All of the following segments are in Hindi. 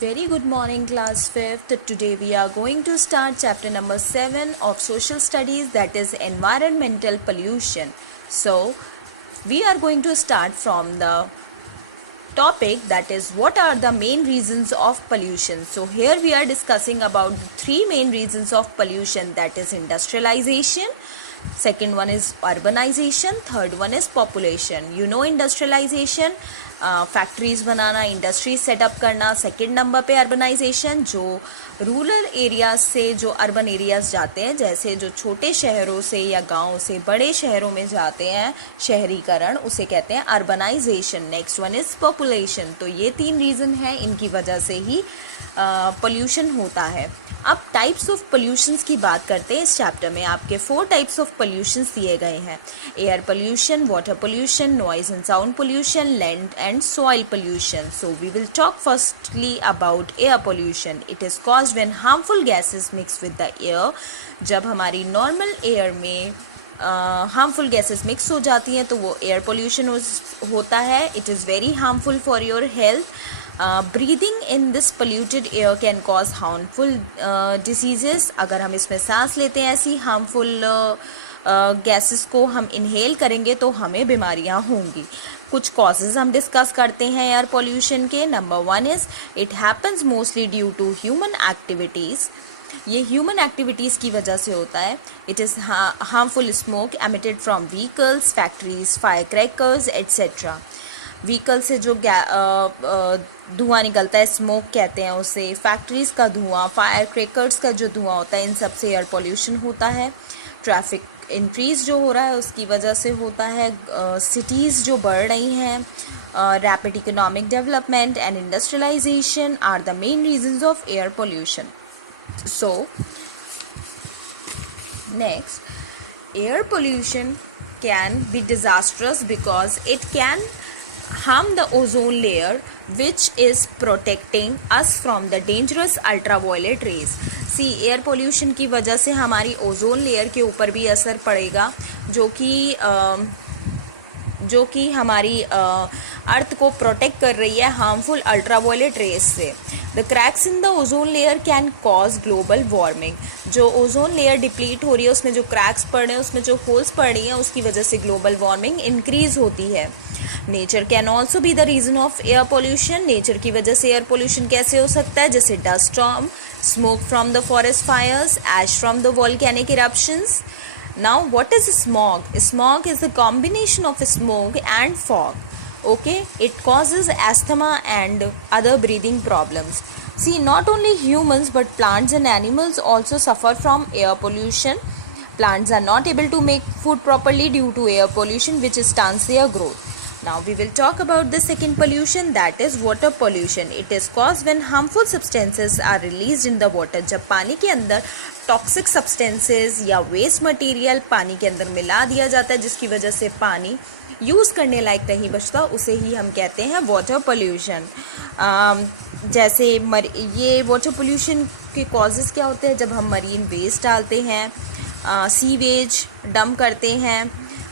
Very good morning, class 5th. Today we are going to start chapter number 7 of social studies, that is environmental pollution. So, we are going to start from the topic, that is what are the main reasons of pollution. So here we are discussing about the three main reasons of pollution, that is industrialization, second one is urbanization, third one is population. You know industrialization, factories banana, industries setup करना. सेकंड नंबर पे अर्बनाइजेशन, जो रूरल एरियाज से जो अर्बन एरियाज जाते हैं, जैसे जो छोटे शहरों से या गांव से बड़े शहरों में जाते हैं, शहरीकरण, उसे कहते हैं urbanization. Next one is population. तो ये तीन रीज़न है, इनकी वजह से ही पोल्यूशन होता है. अब टाइप्स ऑफ पोल्यूशंस की बात करते हैं. इस चैप्टर में आपके 4 टाइप्स ऑफ पोल्यूशंस दिए गए हैं: air pollution, water pollution, noise and sound pollution, land and soil pollution. So we will talk firstly about air pollution. It is caused when harmful gases mix with the air. जब हमारी नॉर्मल एयर में हार्मफुल गैसेस मिक्स हो जाती हैं तो वो एयर पोल्यूशन होता है. It is very harmful for your health. Breathing in this polluted air can cause harmful diseases. अगर हम इसमें सांस लेते हैं ऐसी हार्मफुल गैसेस को हम इनहेल करेंगे तो हमें बीमारियां होंगी. कुछ कॉजेज़ हम डिस्कस करते हैं एयर पोल्यूशन के. Number 1 is it happens mostly due to human activities. ये ह्यूमन एक्टिविटीज़ की वजह से होता है. It is harmful smoke emitted from vehicles, factories, fire crackers etcetera. Vehicle से जो धुआं निकलता है, स्मोक कहते हैं उसे. फैक्ट्रीज़ का धुआं, फायर क्रैकर्स का जो धुआं होता है, इन सब से एयर पोल्यूशन होता है. ट्रैफिक इंक्रीज़ जो हो रहा है उसकी वजह से होता है. सिटीज़ जो बढ़ रही हैं, rapid economic development and industrialization are the main reasons of air pollution. So, next, air pollution can be disastrous because it can harm the ozone layer, which is protecting us from the dangerous ultraviolet rays. See, air pollution की वजह से हमारी ओजोन लेयर के ऊपर भी असर पड़ेगा, जो कि हमारी अर्थ को प्रोटेक्ट कर रही है हार्मफुल अल्ट्रावायलेट रेज से. The cracks in the ozone layer can cause global warming. जो ओजोन लेयर डिप्लीट हो रही है, उसमें जो क्रैक्स पड़ रहे हैं, उसमें जो होल्स पड़ रही हैं, उसकी वजह से ग्लोबल वार्मिंग इंक्रीज होती है. Nature can also be the reason of air pollution. Nature की वजह से एयर पोल्यूशन कैसे हो सकता है? जैसे dust storm, smoke from the forest fires, ash from the volcanic eruptions. Now, what is smog? Smog is a combination of smoke and fog. Okay, it causes asthma and other breathing problems. See, not only humans but plants and animals also suffer from air pollution. Plants are not able to make food properly due to air pollution, which stunts their growth. Now we will talk about the second pollution, that is water pollution. It is caused when harmful substances are released in the water. जब पानी के अंदर टॉक्सिक सब्सटेंसेस या वेस्ट मटेरियल पानी के अंदर मिला दिया जाता है, जिसकी वजह से पानी यूज़ करने लायक नहीं बचता, उसे ही हम कहते हैं वाटर पोल्यूशन. जैसे ये वाटर पोल्यूशन के कॉजेज़ क्या होते हैं? जब हम मरीन वेस्ट डालते हैं, सीवेज डंप करते हैं,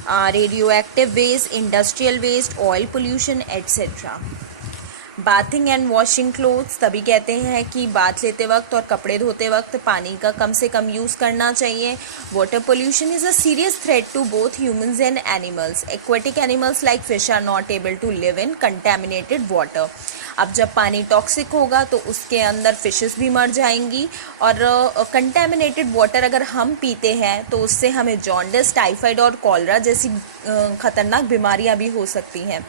radioactive waste, industrial waste, oil pollution etcetera. Bathing and washing clothes, तभी कहते हैं कि बाथ लेते वक्त और कपड़े धोते वक्त पानी का कम से कम यूज़ करना चाहिए. Water pollution is a serious threat to both humans and animals. Aquatic animals like fish are not able to live in contaminated water. अब जब पानी टॉक्सिक होगा तो उसके अंदर फिशेस भी मर जाएंगी, और कंटेमिनेटेड वाटर अगर हम पीते हैं तो उससे हमें जॉन्डिस, टाइफाइड और कॉलरा जैसी खतरनाक बीमारियां भी हो सकती हैं.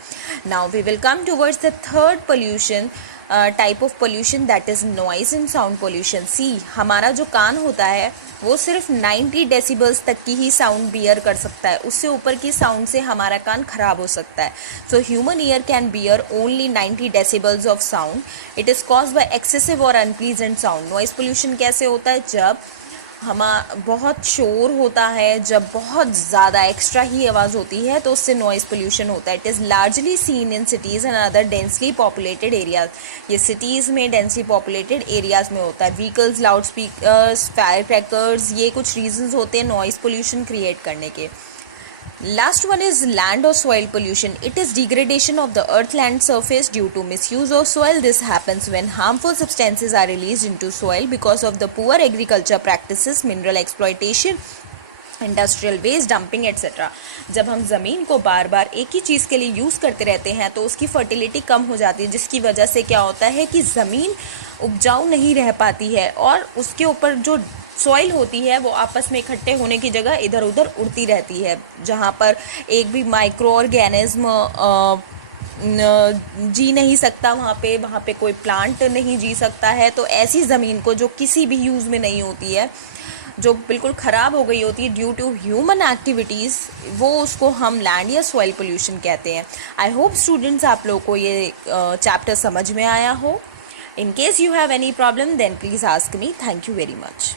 Now we will come towards the third pollution type of pollution, that is noise and sound pollution. See, हमारा जो कान होता है वो सिर्फ 90 डेसिबल्स तक की ही साउंड बियर कर सकता है. उससे ऊपर की साउंड से हमारा कान खराब हो सकता है. So human ear can bear only 90 decibels of sound. It is caused by excessive और अनप्लीजेंट साउंड. नॉइज पोल्यूशन कैसे होता है? जब बहुत शोर होता है, जब बहुत ज़्यादा एक्स्ट्रा ही आवाज़ होती है, तो उससे नॉइज़ पोल्यूशन होता है. It is largely seen in cities and other densely populated areas. ये सिटीज़ में, डेंसली पॉपुलेटेड एरियाज़ में होता है. Vehicles, loud speakers, fire crackers, ये कुछ रीजंस होते हैं नॉइज़ पोल्यूशन क्रिएट करने के. Last one is land or soil pollution. It is degradation of the earth land surface due to misuse of soil. This happens when harmful substances are released into soil because of the poor agriculture practices, mineral exploitation, industrial waste, dumping etcetera. जब हम ज़मीन को बार बार एक ही चीज़ के लिए यूज़ करते रहते हैं तो उसकी फर्टिलिटी कम हो जाती है, जिसकी वजह से क्या होता है कि ज़मीन उपजाऊ नहीं रह पाती है और उसके ऊपर जो सॉइल होती है वो आपस में इकट्ठे होने की जगह इधर उधर उड़ती रहती है, जहाँ पर एक भी माइक्रो ऑर्गेनिज्म जी नहीं सकता, वहाँ पे कोई प्लांट नहीं जी सकता है. तो ऐसी ज़मीन को जो किसी भी यूज़ में नहीं होती है, जो बिल्कुल ख़राब हो गई होती है ड्यू टू ह्यूमन एक्टिविटीज़, वो उसको हम लैंड या सॉइल पोल्यूशन कहते हैं. आई होप स्टूडेंट्स आप लोगों को ये चैप्टर समझ में आया हो. In case you have any problem then please ask me. Thank you very much.